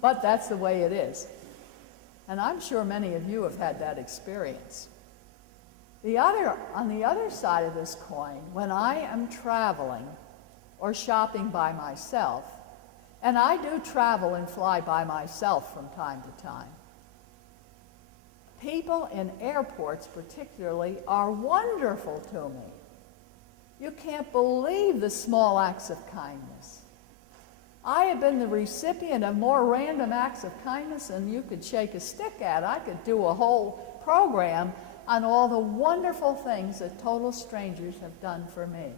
But that's the way it is. And I'm sure many of you have had that experience. On the other side of this coin, when I am traveling or shopping by myself, and I do travel and fly by myself from time to time, people in airports particularly are wonderful to me. You can't believe the small acts of kindness. I have been the recipient of more random acts of kindness than you could shake a stick at. I could do a whole program on all the wonderful things that total strangers have done for me.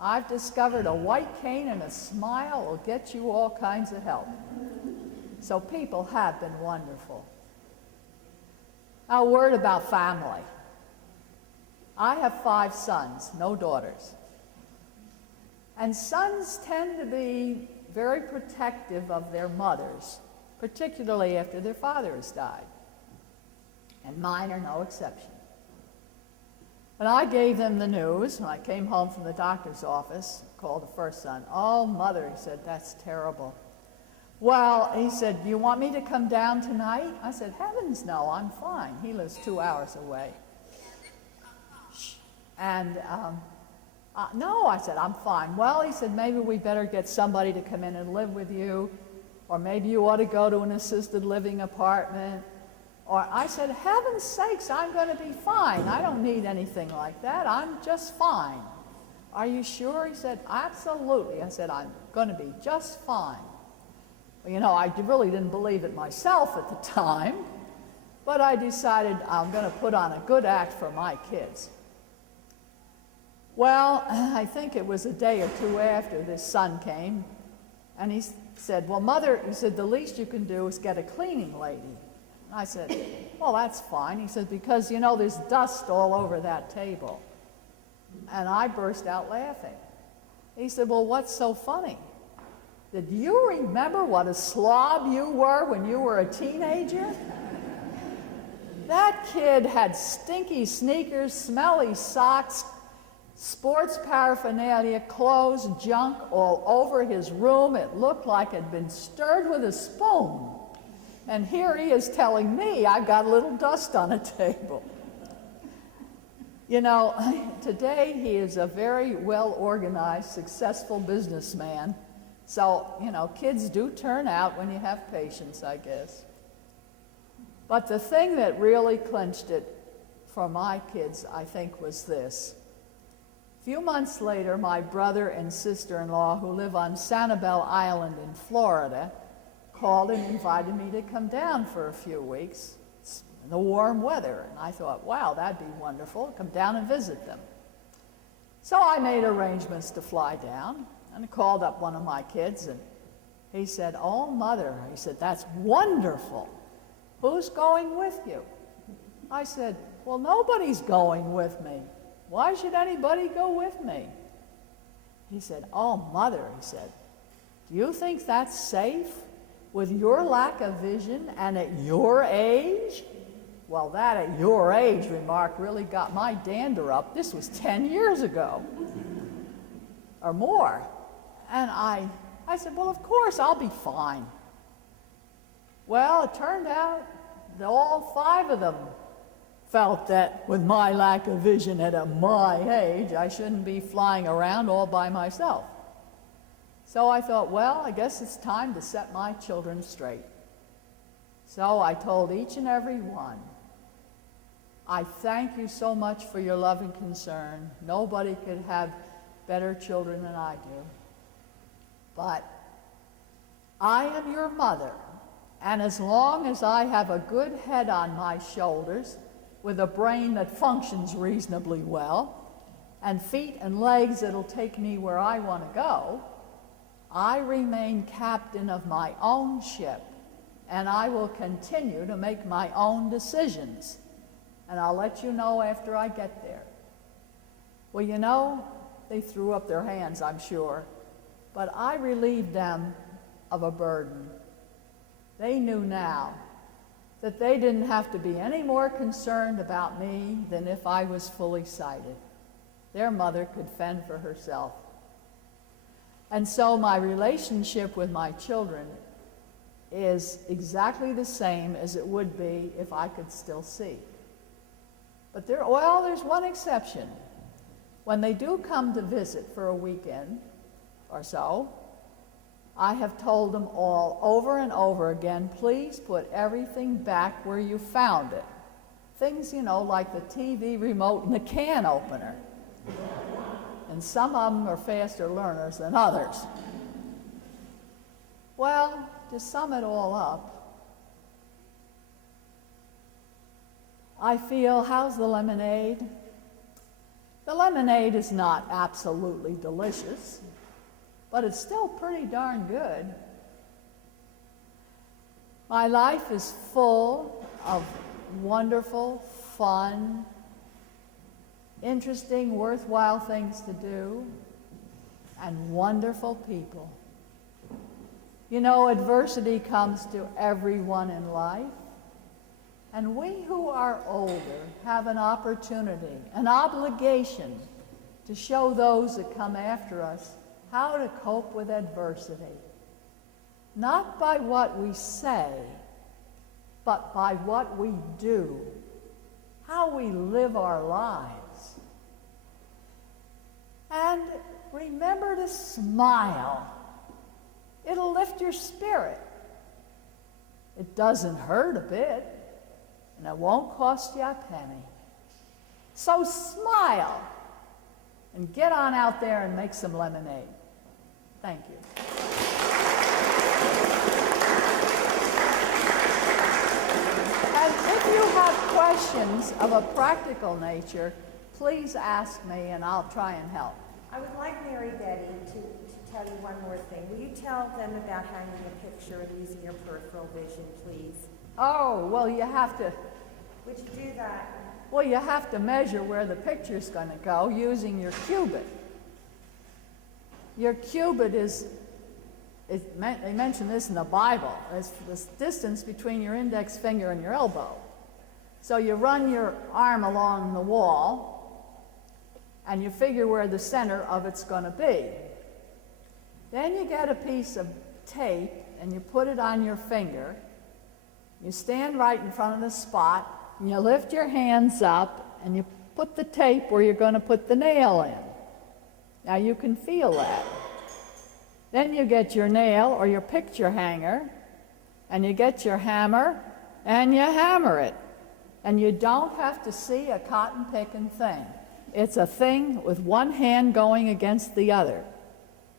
I've discovered a white cane and a smile will get you all kinds of help. So people have been wonderful. Now, a word about family. I have 5 sons, no daughters. And sons tend to be very protective of their mothers, particularly after their father has died. And mine are no exception. When I gave them the news, when I came home from the doctor's office, called the first son, "Oh, Mother," he said, "that's terrible." "Well," he said, "do you want me to come down tonight?" I said, "Heavens no, I'm fine." He lives 2 hours away. And no, I said, "I'm fine." "Well," he said, "maybe we better get somebody to come in and live with you, or maybe you ought to go to an assisted living apartment." Or I said, "Heaven's sakes, I'm going to be fine. I don't need anything like that. I'm just fine." "Are you sure?" He said, "Absolutely." I said, "I'm going to be just fine." Well, you know, I really didn't believe it myself at the time, but I decided I'm going to put on a good act for my kids. Well, I think it was a day or 2 after this son came, and he said, "Well, Mother," he said, "the least you can do is get a cleaning lady." I said, "Well, that's fine." He said, "Because, you know, there's dust all over that table." And I burst out laughing. He said, "Well, what's so funny? Did you remember what a slob you were when you were a teenager? That kid had stinky sneakers, smelly socks, sports paraphernalia, clothes, junk all over his room. It looked like it had been stirred with a spoon. And here he is telling me I've got a little dust on a table." You know, today he is a very well-organized, successful businessman. So, you know, kids do turn out when you have patience, I guess. But the thing that really clinched it for my kids, I think, was this. A few months later, my brother and sister-in-law, who live on Sanibel Island in Florida, called and invited me to come down for a few weeks in the warm weather. And I thought, wow, that'd be wonderful, come down and visit them. So I made arrangements to fly down, and I called up one of my kids, and he said, "Oh, Mother," he said, "that's wonderful. Who's going with you?" I said, "Well, nobody's going with me. Why should anybody go with me?" He said, "Oh, Mother," he said, "do you think that's safe? With your lack of vision and at your age?" Well, that "at your age" remark really got my dander up. This was 10 years ago or more. And I said, "Well, of course, I'll be fine." Well, it turned out that all 5 of them felt that with my lack of vision at my age, I shouldn't be flying around all by myself. So I thought, well, I guess it's time to set my children straight. So I told each and every one, "I thank you so much for your love and concern. Nobody could have better children than I do. But I am your mother, and as long as I have a good head on my shoulders, with a brain that functions reasonably well, and feet and legs that'll take me where I want to go, I remain captain of my own ship, and I will continue to make my own decisions. And I'll let you know after I get there." Well, you know, they threw up their hands, I'm sure, but I relieved them of a burden. They knew now that they didn't have to be any more concerned about me than if I was fully sighted. Their mother could fend for herself. And so my relationship with my children is exactly the same as it would be if I could still see. But there's one exception. When they do come to visit for a weekend or so, I have told them all over and over again, please put everything back where you found it. Things, like the TV remote and the can opener. And some of them are faster learners than others. Well, to sum it all up, I feel, how's the lemonade? The lemonade is not absolutely delicious, but it's still pretty darn good. My life is full of wonderful, fun, interesting, worthwhile things to do, and wonderful people. Adversity comes to everyone in life, and we who are older have an opportunity, an obligation to show those that come after us how to cope with adversity. Not by what we say, but by what we do, how we live our lives. And remember to smile. It'll lift your spirit. It doesn't hurt a bit, and it won't cost you a penny. So smile and get on out there and make some lemonade. Thank you. And if you have questions of a practical nature, please ask me and I'll try and help. I would like Mary Betty to tell you one more thing. Will you tell them about hanging a picture and using your peripheral vision, please? Oh, well, you have to... Would you do that? Well, you have to measure where the picture's going to go using your cubit. Your cubit they mention this in the Bible, it's this distance between your index finger and your elbow. So you run your arm along the wall, and you figure where the center of it's going to be. Then you get a piece of tape, and you put it on your finger. You stand right in front of the spot, and you lift your hands up, and you put the tape where you're going to put the nail in. Now you can feel that. Then you get your nail or your picture hanger, and you get your hammer, and you hammer it. And you don't have to see a cotton-picking thing. It's a thing with one hand going against the other.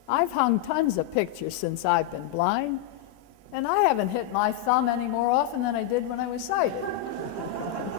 I've hung tons of pictures since I've been blind, and I haven't hit my thumb any more often than I did when I was sighted.